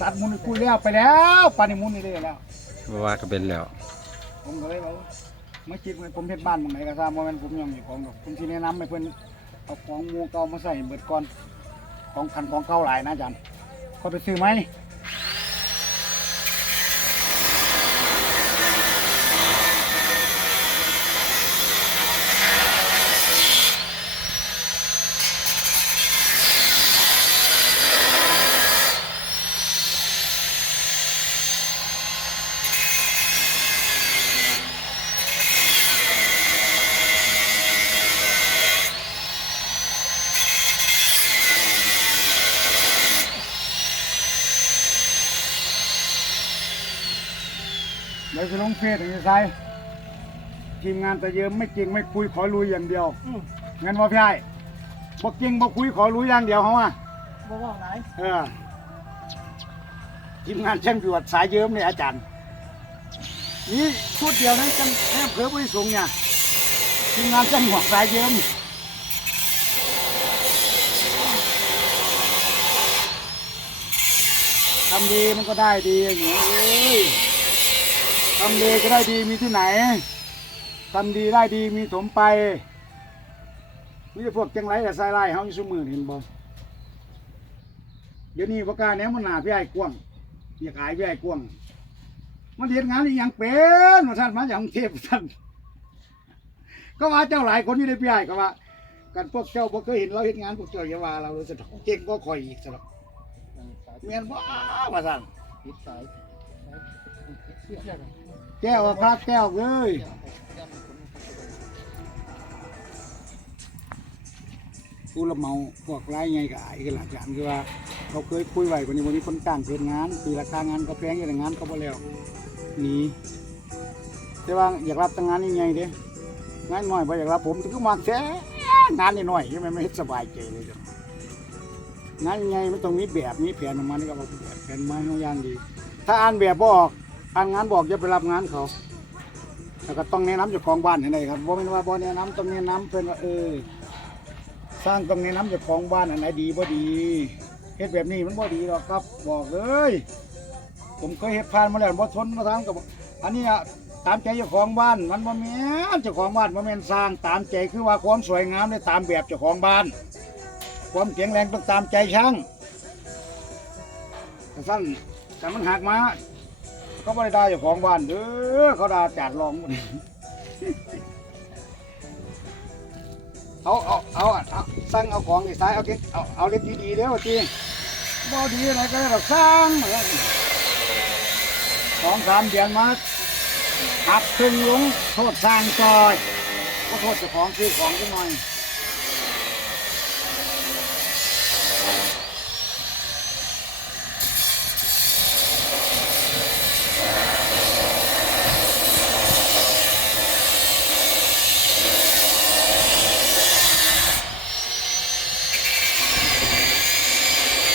ตัดมุนคุยแล้วไปแล้วปานนี้มุนนี่เลยแล้วว่าก็เป็นแล้ว ผมก็เลยบอกว่าเมื่อคิดว่าผมเฮ็ดบ้านหมองไหนก็ทราบว่ามันผมยังมีของดอกผมสิแนะนำให้เพิ่นเอาของหมูเก่ามาใส่เบิดก่อนของคันของเก่าหลายนะอาจารย์เขาไปซื้อไหม เดี๋ยวจะลงเฟซอย่างนี้ใช่ทีมงานแต่เยิมไม่จริงไม่คุยขอลุยอย่างเดียวงั้นว่าพี่ไอ้บอกจริงบอกคุยขอลุยอย่างเดียวเขาอะบ่ว่าไหนเออทีมงานช่างตรวจสายเยิ้มเนี่ยอาจารย์ นี่ชุดเดียวนั้นจังแค่เผือบุญสูงเนี่ยทีมงานช่างหัวสายเยิ้มทำดีมันก็ได้ดีอย่างเงี้ยเอ้ย ทำดีก็ได้ดีมีที่ไหนทำดีได้ดีมีถมไปมีพวกจังไรแต่ใส่ไล่เฮาอยู่สมือเห็นบ่เดี๋ยวนี้ประกาศแนวมันหนาพี่ไอ้กว้างอยากอายพี่ไอ้กว้างมันเห็นงานนี่ยังเป็นมาท่านมาจากกรุงเทพท่านก็ว่าเจ้าหลายคนอยู่ในพี่ไอ้ก็ว่ากันพวกเจ้าบ่เคยเห็นเราเห็นงานพวกเจ้าอย่าว่าเราเลยสะดอกเก่งก็คอยอีกสะดอกเมียนบ่มาท่านปิสายเสียกัน แก้วอะครับแก้วเลยผู้รับเมาพวกรายไงก็อายกันหลักฐานคือว่าเขาเคยคุยไว้วันนี้วันนี้คนจ้างเกินงานตีราคางานก็แพงอย่างงานก็บ่แล้วหนีแต่ว่าอยากรับตั้งงานยังไงเด้งานน้อยไปอยากรับผมก็มาแค่งานน้อยๆใช่ไหมไม่สบายใจเลยจ้ะงานยังไงมันต้องมีแบบมีแผนออกมานี่ก็บอกแบบแผนมาให้อย่างดี ถ้าอ่านแบบบอก อ่านงานบอกอย่าไปรับงานเขาแล้วก็ต้องแนะนำเจ้าของบ้านให้ได้ครับบ่แม่นว่าบ่แนะนำต้องแนะนำเพิ่นว่าเออสร้างต้องแนะนำเจ้าของบ้านอันไหนดีบ่ดีเฮ็ดแบบนี้มันบ่ดีหรอกครับ บอกเลยผมเคยเฮ็ดผ่านมาแล้วบ่ทนมาทำกับอันนี้อะตามใจเจ้าของบ้านมันบ่แม่นเจ้าของบ้านบ่แม่นสร้างตามใจคือว่าความสวยงามได้ตามแบบเจ้าของบ้าน ความแข็งแรงต้องตามใจช่างแต่สั้นแต่มันหักมา เขาไม่ได้ด่าเของบ้านเออเขาด่าจัดรองหมดเอาเอาเอาเอาสั่งเอาของไอ้สายเอาเก็บเอาเอาเล็กดีๆเด้อว่าจีบ่ดีอะไรก็ได้หรอสร้างสองสามเดือนมาขับขึ้นลงโทษสร้างจอยก็โทษเจ้าของซื้อของจังหน่อย